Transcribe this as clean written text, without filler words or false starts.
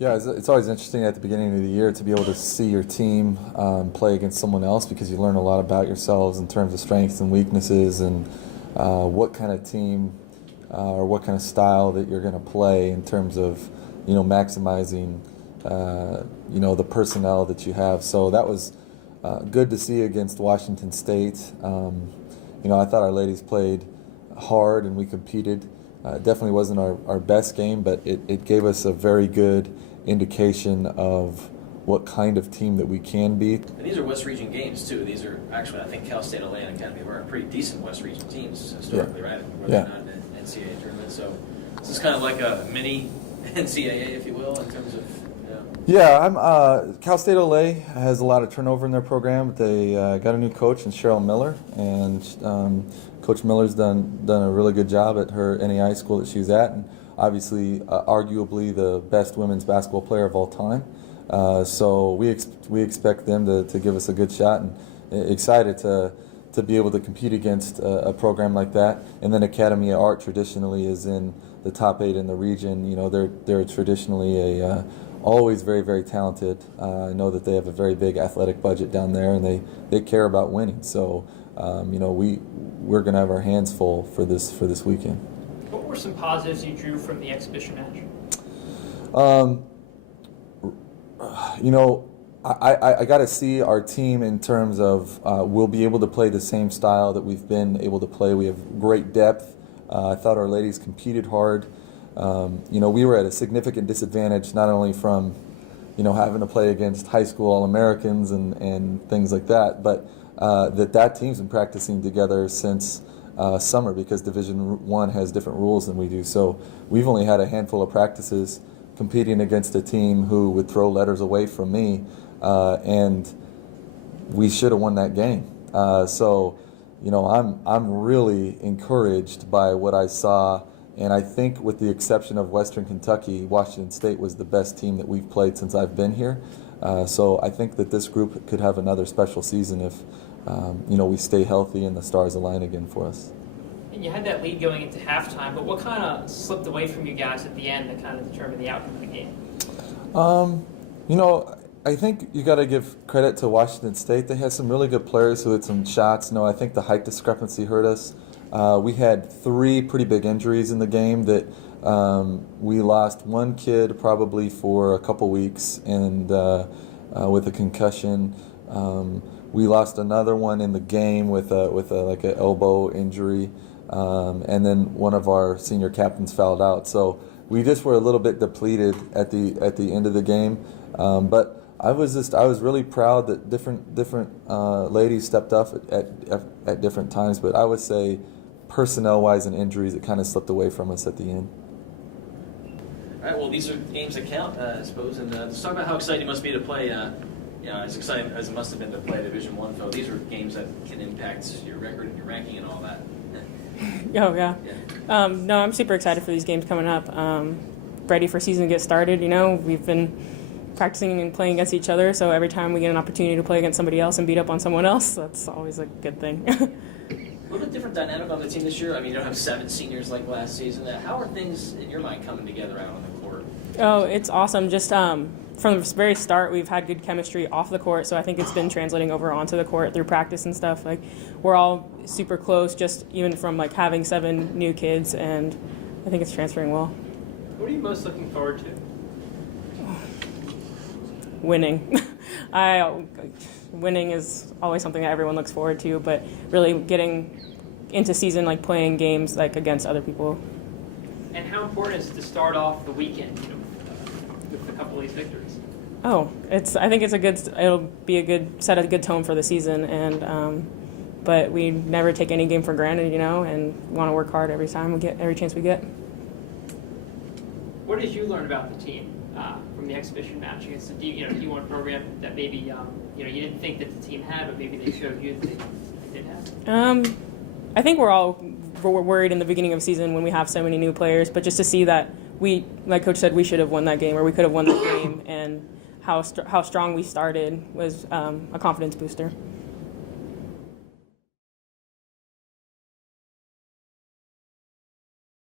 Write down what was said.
Yeah, it's always interesting at the beginning of the year to be able to see your team play against someone else because you learn a lot about yourselves in terms of strengths and weaknesses and what kind of team or what kind of style that you're going to play in terms of, maximizing, the personnel that you have. So that was good to see against Washington State. I thought our ladies played hard and we competed. It definitely wasn't our best game, but it gave us a very good indication of what kind of team that we can be. And these are West Region games, too. These are actually, I think, Cal State LA and Academy were pretty decent West Region teams historically, right? Where they're not in an NCAA tournament. So this is kind of like a mini NCAA, if you will, in terms of... Cal State LA has a lot of turnover in their program. They got a new coach in Cheryl Miller, and Coach Miller's done a really good job at her NAI school that she's at, and obviously, arguably the best women's basketball player of all time. So we expect them to give us a good shot, and excited to be able to compete against a program like that. And then Academy of Art traditionally is in the top 8 in the region. They're traditionally always very, very talented. I know that they have a very big athletic budget down there, and they care about winning. So, we're going to have our hands full for this weekend. What were some positives you drew from the exhibition match? I got to see our team in terms of we'll be able to play the same style that we've been able to play. We have great depth. I thought our ladies competed hard. We were at a significant disadvantage, not only from, having to play against high school All-Americans and things like that, but that team's been practicing together since summer because Division I has different rules than we do. So we've only had a handful of practices competing against a team who would throw letters away from me, and we should have won that game. I'm really encouraged by what I saw. And I think with the exception of Western Kentucky, Washington State was the best team that we've played since I've been here. So I think that this group could have another special season if, we stay healthy and the stars align again for us. And you had that lead going into halftime, but what kind of slipped away from you guys at the end that kind of determined the outcome of the game? I think you got to give credit to Washington State. They had some really good players who had some shots. I think the height discrepancy hurt us. We had 3 pretty big injuries in the game that we lost one kid probably for a couple weeks and with a concussion. We lost another one in the game with like an elbow injury, and then one of our senior captains fouled out. So we just were a little bit depleted at the end of the game, but I was really proud that different ladies stepped up at different times. But I would say, personnel-wise and injuries, it kind of slipped away from us at the end. All right, well, these are games that count, I suppose. And let's talk about how exciting it must be to play, as exciting as it must have been to play Division I, though. These are games that can impact your record and your ranking and all that. Oh, yeah. No, I'm super excited for these games coming up. Ready for season to get started. We've been practicing and playing against each other, so every time we get an opportunity to play against somebody else and beat up on someone else, that's always a good thing. A little bit different dynamic on the team this year. I mean, you don't have 7 seniors like last season. How are things, in your mind, coming together out on the court? Oh, it's awesome. Just from the very start, we've had good chemistry off the court, so I think it's been translating over onto the court through practice and stuff. Like, we're all super close, just even from having 7 new kids, and I think it's transferring well. What are you most looking forward to? Winning. Winning is always something that everyone looks forward to, but really getting into season, playing games against other people. And how important is it to start off the weekend, with a couple of these victories? Oh, I think it'll be set a good tone for the season, and but we never take any game for granted, and want to work hard every chance we get. What did you learn about the team from the exhibition match against the D1 program that maybe you didn't think that the team had, but maybe they showed you that they did have? I think we're worried in the beginning of the season when we have so many new players, but just to see that we, like Coach said, we should have won that game, or we could have won that game, and how strong we started was a confidence booster.